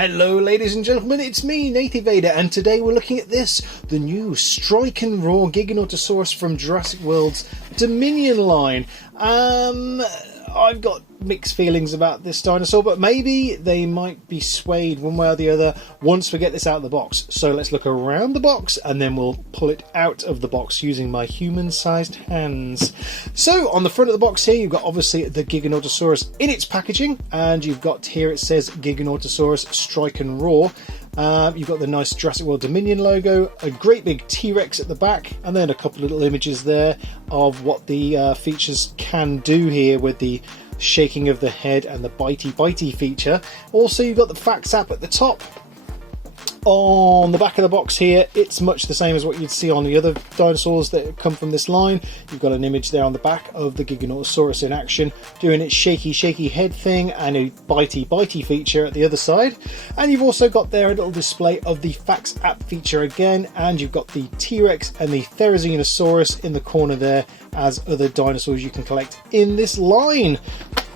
Hello ladies and gentlemen, it's me, Native Vader, and today we're looking at this, the new Strike and Roar Giganotosaurus from Jurassic World's Dominion line. I've got mixed feelings about this dinosaur, but maybe they might be swayed one way or the other once we get this out of the box. So let's look around the box and then we'll pull it out of the box using my human-sized hands. So on the front of the box here, you've got obviously the Giganotosaurus in its packaging, and you've got here it says Giganotosaurus Strike and Roar. You've got the nice Jurassic World Dominion logo, a great big T-Rex at the back, and then a couple of little images there of what the features can do here with the shaking of the head and the bitey feature. Also, you've got the facts app at the top. On the back of the box here, it's much the same as what you'd see on the other dinosaurs that come from this line. You've got an image there on the back of the Giganotosaurus in action, doing its shaky head thing, and a bitey feature at the other side. And you've also got there a little display of the facts app feature again, and you've got the T-Rex and the Therizinosaurus in the corner there as other dinosaurs you can collect in this line.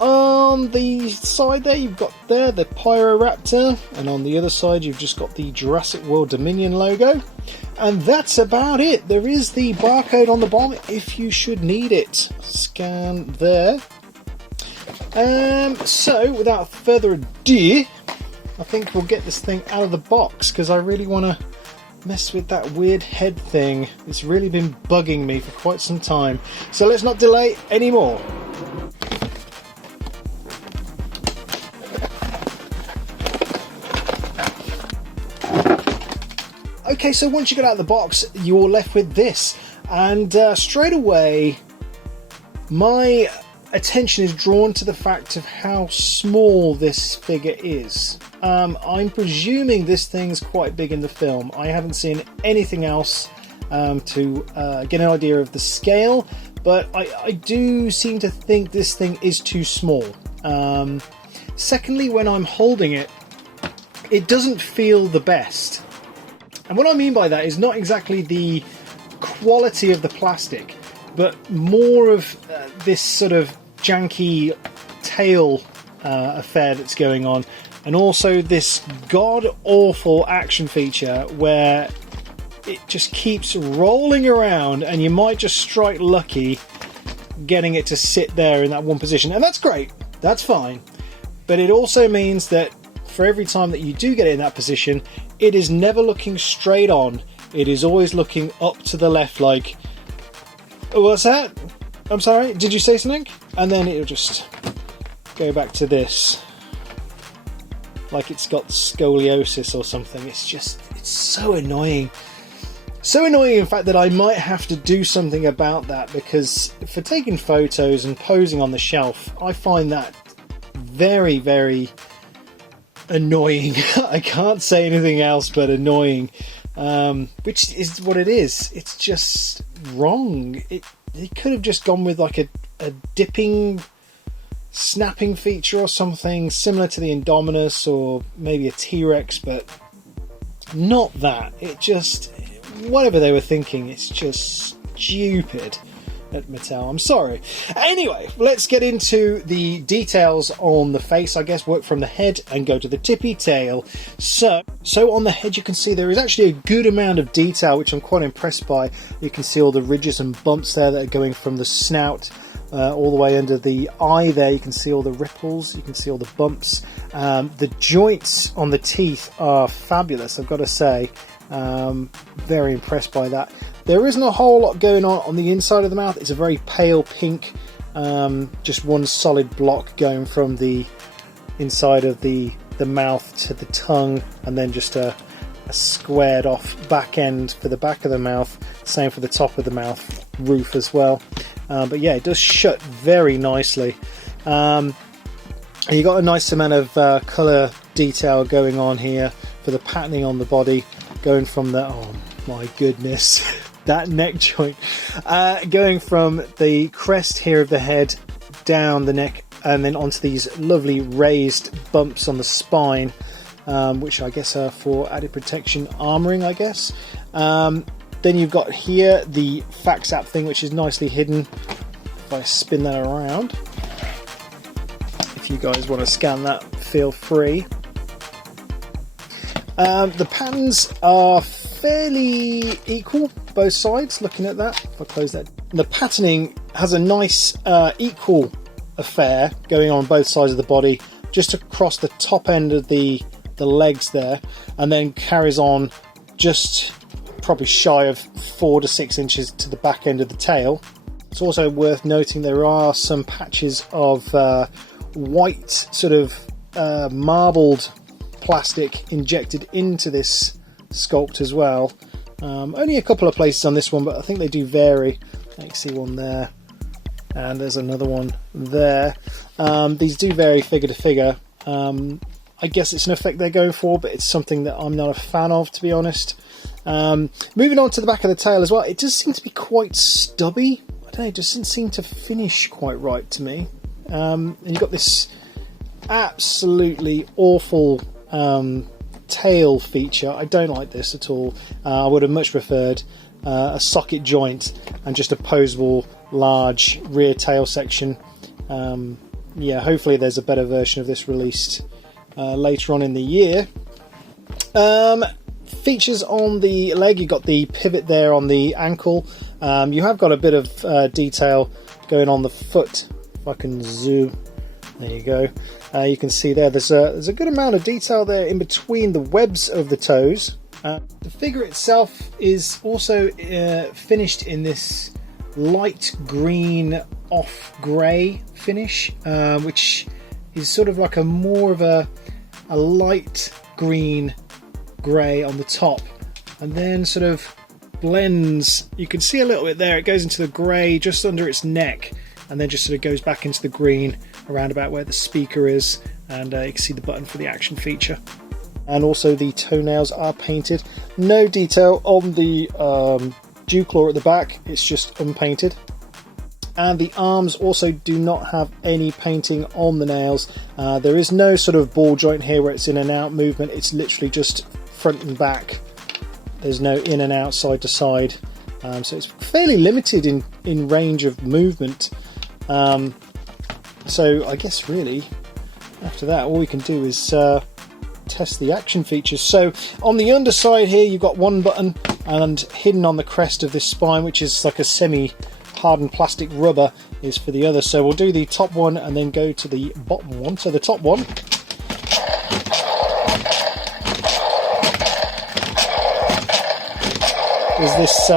On the side there, you've got there the Pyroraptor, and on the other side you've just got the Jurassic World Dominion logo, and that's about it. There is the barcode on the bottom if you should need it. Scan there. So without further ado, I think we'll get this thing out of the box, because I really want to mess with that weird head thing. It's really been bugging me for quite some time. So let's not delay anymore. Okay, so once you get out of the box, you're left with this, and straight away my attention is drawn to the fact of how small this figure is. I'm presuming this thing's quite big in the film. I haven't seen anything else to get an idea of the scale, but I do seem to think this thing is too small. Secondly, when I'm holding it, it doesn't feel the best. And what I mean by that is not exactly the quality of the plastic, but more of this sort of janky tail affair that's going on, and also this god-awful action feature where it just keeps rolling around and you might just strike lucky getting it to sit there in that one position. And that's great, that's fine, but it also means that for every time that you do get it in that position, it is never looking straight on. It is always looking up to the left like, oh, what's that? I'm sorry, did you say something? And then it'll just go back to this, like it's got scoliosis or something. It's so annoying. So annoying, in fact, that I might have to do something about that, because for taking photos and posing on the shelf, I find that very, very annoying. I can't say anything else but annoying, which is what it is. It's just wrong. It could have just gone with like a dipping, snapping feature or something similar to the Indominus or maybe a T-Rex, but not that. It just, whatever they were thinking, it's just stupid at Mattel. I'm sorry. Anyway, let's get into the details on the face, I guess. Work from the head and go to the tippy tail. So on the head, you can see there is actually a good amount of detail, which I'm quite impressed by. You can see all the ridges and bumps there that are going from the snout all the way under the eye there. You can see all the ripples, you can see all the bumps. The joints on the teeth are fabulous, I've got to say. Very impressed by that. There isn't a whole lot going on the inside of the mouth. It's a very pale pink, just one solid block going from the inside of the mouth to the tongue, and then just a squared off back end for the back of the mouth. Same for the top of the mouth roof as well. But yeah, it does shut very nicely. And you got a nice amount of colour detail going on here for the patterning on the body, going from the, oh my goodness, that neck joint, going from the crest here of the head down the neck and then onto these lovely raised bumps on the spine, which I guess are for added protection, armouring, I guess. Then you've got here the fax app thing, which is nicely hidden. If I spin that around, if you guys want to scan that, feel free. The patterns are fairly equal, both sides, looking at that. If I close that. The patterning has a nice equal affair going on both sides of the body, just across the top end of the legs there, and then carries on just probably shy of 4 to 6 inches to the back end of the tail. It's also worth noting there are some patches of white sort of marbled plastic injected into this sculpt as well. Only a couple of places on this one, but I think they do vary. You can see one there, and there's another one there. These do vary figure to figure. I guess it's an effect they're going for, but it's something that I'm not a fan of, to be honest. Moving on to the back of the tail as well, it does seem to be quite stubby. I don't know, it doesn't seem to finish quite right to me. And you've got this absolutely awful tail feature. I don't like this at all. I would have much preferred a socket joint and just a posable large rear tail section. Yeah, hopefully there's a better version of this released later on in the year. Features on the leg, you've got the pivot there on the ankle. You have got a bit of detail going on the foot. If I can zoom, there you go. You can see there's a good amount of detail there in between the webs of the toes. The figure itself is also finished in this light green off grey finish, which is sort of like a more of a light green grey on the top, and then sort of blends. You can see a little bit there, it goes into the grey just under its neck, and then just sort of goes back into the green around about where the speaker is, and you can see the button for the action feature. And also the toenails are painted. No detail on the dew claw at the back, it's just unpainted. And the arms also do not have any painting on the nails. There is no sort of ball joint here where it's in and out movement, it's literally just front and back. There's no in and out, side to side, so it's fairly limited in range of movement. So I guess really after that all we can do is test the action features. So on the underside here you've got one button, and hidden on the crest of this spine, which is like a semi hardened plastic rubber, is for the other. So we'll do the top one and then go to the bottom one. So the top one is this,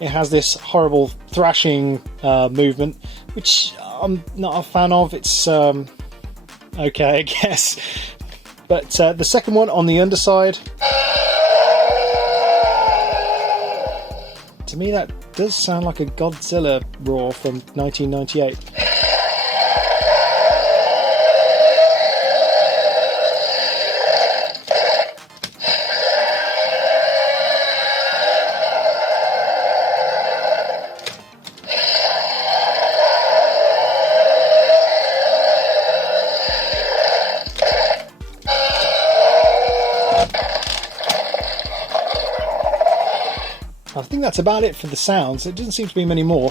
it has this horrible thrashing movement, which I'm not a fan of. It's okay, I guess. But the second one on the underside, to me that does sound like a Godzilla roar from 1998. I think that's about it for the sounds. It doesn't seem to be many more.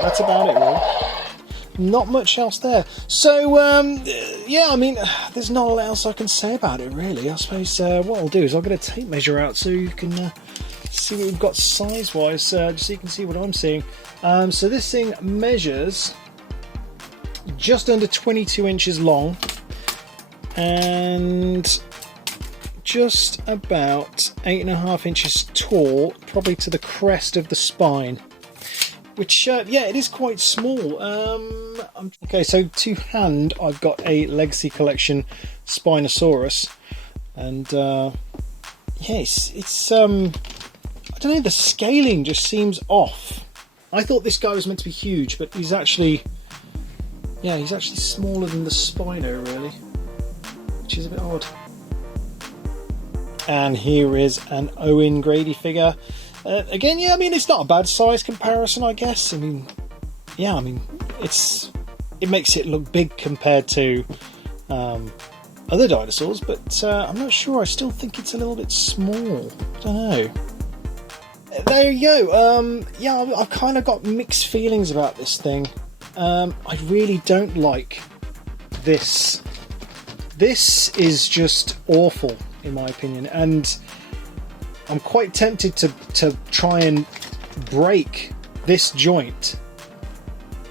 That's about it, really. Not much else there. So, yeah, I mean, there's not a lot else I can say about it, really. I suppose what I'll do is I'll get a tape measure out so you can see what we've got size-wise, just so you can see what I'm seeing. So this thing measures just under 22 inches long, and just about 8.5 inches tall, probably to the crest of the spine, which yeah, it is quite small. Okay, so to hand I've got a Legacy Collection Spinosaurus, and yes, it's I don't know, the scaling just seems off. I thought this guy was meant to be huge, but he's actually, yeah, he's actually smaller than the Spino, really, which is a bit odd. And here is an Owen Grady figure. Again, yeah, I mean, it's not a bad size comparison, I guess. I mean, yeah, I mean, it makes it look big compared to other dinosaurs, but I'm not sure. I still think it's a little bit small. I don't know. There you go. Yeah, I've kind of got mixed feelings about this thing. I really don't like this. This is just awful in my opinion, and I'm quite tempted to try and break this joint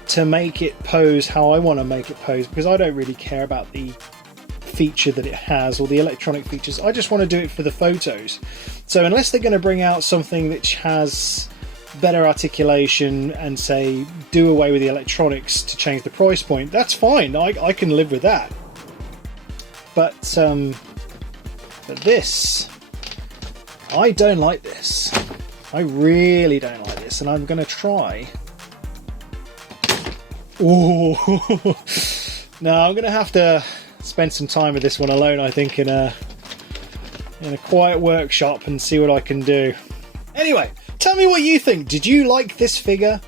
to make it pose how I want to make it pose, because I don't really care about the feature that it has or the electronic features. I just want to do it for the photos. So unless they're going to bring out something which has better articulation and say do away with the electronics to change the price point, that's fine. I can live with that. But this, I don't like this. I really don't like this, and I'm going to try. Ooh. No, I'm going to have to spend some time with this one alone, I think, in a quiet workshop and see what I can do. Anyway, tell me what you think. Did you like this figure?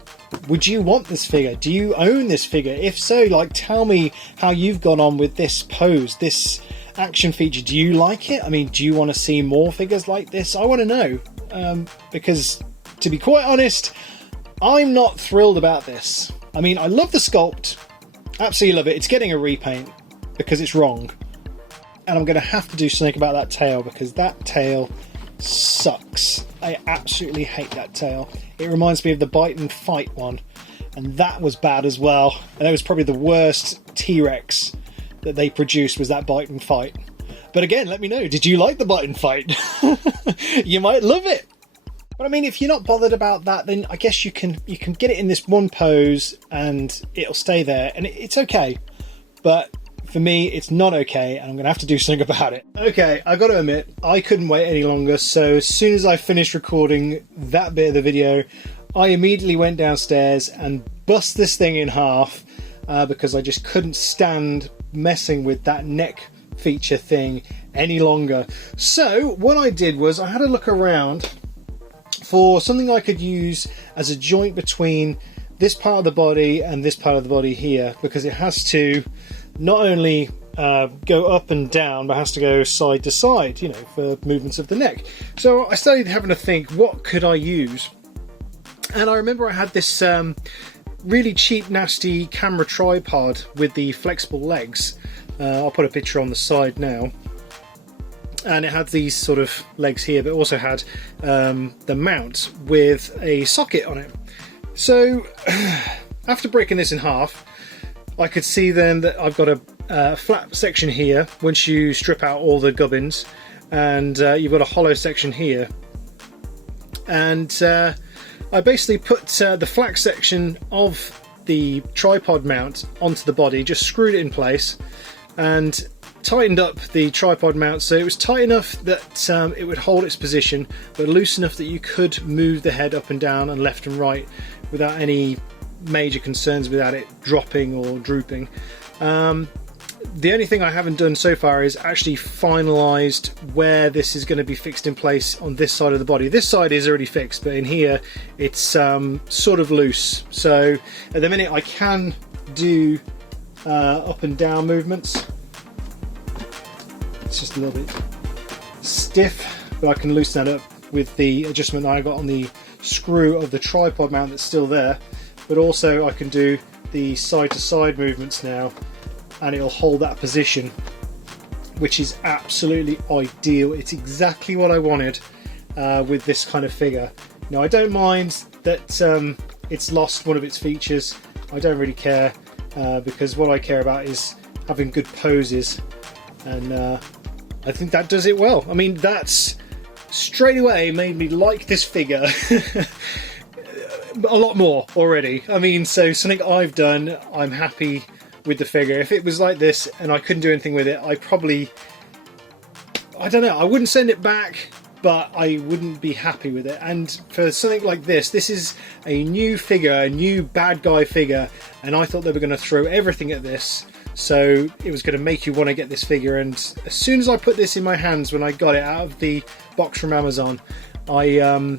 Would you want this figure? Do you own this figure? If so, like, tell me how you've gone on with this pose, this action feature. Do you like it? I mean, do you want to see more figures like this? I want to know, because to be quite honest, I'm not thrilled about this. I mean, I love the sculpt, absolutely love it. It's getting a repaint because it's wrong, and I'm going to have to do something about that tail, because that tail sucks. I absolutely hate that tail. It reminds me of the Bite and Fight one, and that was bad as well. And that was probably the worst T-Rex that they produced, was that Bite and Fight. But again, let me know, did you like the Bite and Fight? You might love it. But I mean, if you're not bothered about that, then I guess you can get it in this one pose and it'll stay there, and it's okay. But for me, it's not okay, and I'm going to have to do something about it. Okay, I've got to admit, I couldn't wait any longer, so as soon as I finished recording that bit of the video, I immediately went downstairs and bust this thing in half, because I just couldn't stand messing with that neck feature thing any longer. So what I did was I had a look around for something I could use as a joint between this part of the body and this part of the body here, because it has to not only go up and down, but has to go side to side, you know, for movements of the neck. So I started having to think, what could I use? And I remember I had this really cheap, nasty camera tripod with the flexible legs. I'll put a picture on the side now. And it had these sort of legs here, but also had the mount with a socket on it. So after breaking this in half, I could see then that I've got a flat section here once you strip out all the gubbins, and you've got a hollow section here. And I basically put the flat section of the tripod mount onto the body, just screwed it in place, and tightened up the tripod mount so it was tight enough that it would hold its position, but loose enough that you could move the head up and down and left and right without any major concerns, without it dropping or drooping. The only thing I haven't done so far is actually finalised where this is going to be fixed in place on this side of the body. This side is already fixed, but in here it's sort of loose. So at the minute I can do up and down movements. It's just a little bit stiff, but I can loosen that up with the adjustment that I got on the screw of the tripod mount that's still there. But also I can do the side to side movements now, and it'll hold that position, which is absolutely ideal. It's exactly what I wanted with this kind of figure. Now I don't mind that it's lost one of its features. I don't really care, because what I care about is having good poses, and I think that does it well. I mean, that's straight away made me like this figure a lot more already. I mean, so something I've done, I'm happy with the figure. If it was like this and I couldn't do anything with it, I don't know, I wouldn't send it back, but I wouldn't be happy with it. And for something like this is a new figure, a new bad guy figure, and I thought they were going to throw everything at this. So it was going to make you want to get this figure, and as soon as I put this in my hands when I got it out of the box from Amazon, I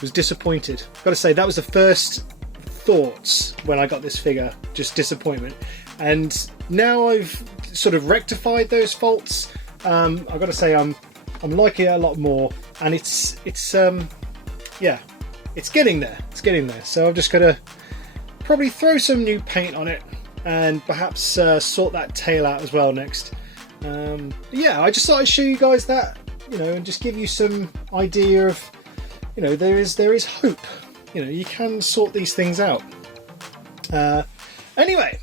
was disappointed. I've got to say, that was the first thoughts when I got this figure, just disappointment. And now I've sort of rectified those faults. I've got to say I'm liking it a lot more, and it's yeah, it's getting there. It's getting there. So I've just got to probably throw some new paint on it and perhaps sort that tail out as well next. Yeah, I just thought I'd show you guys that, you know, and just give you some idea of, you know, there is hope. You know, you can sort these things out. Anyway,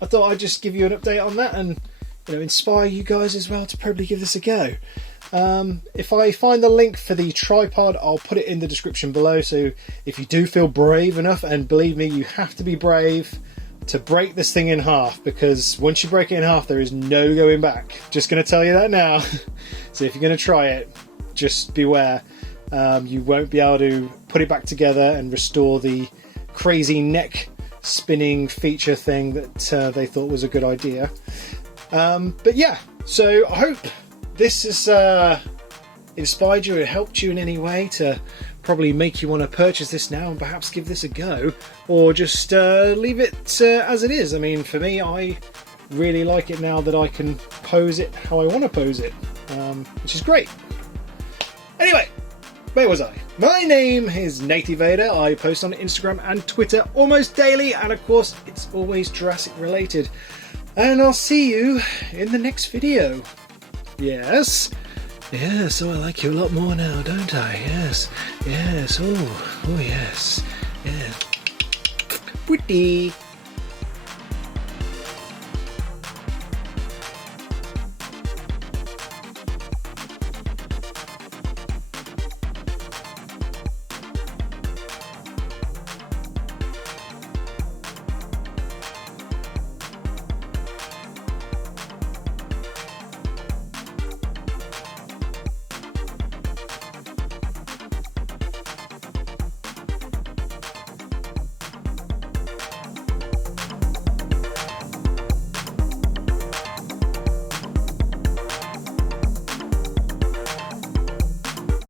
I thought I'd just give you an update on that and, you know, inspire you guys as well to probably give this a go. If I find the link for the tripod, I'll put it in the description below, so if you do feel brave enough, and believe me, you have to be brave to break this thing in half, because once you break it in half there is no going back. Just going to tell you that now. So if you're going to try it, just beware. You won't be able to put it back together and restore the crazy neck spinning feature thing that they thought was a good idea. But yeah, so I hope this has inspired you or helped you in any way to probably make you want to purchase this now and perhaps give this a go, or just leave it as it is. I mean, for me, I really like it now that I can pose it how I want to pose it, which is great. Anyway, where was I? My name is Natey Vader. I post on Instagram and Twitter almost daily, and of course it's always Jurassic related. And I'll see you in the next video. Yes? Yes, oh, I like you a lot more now, don't I? Yes, yes, oh yes, yeah. Pretty.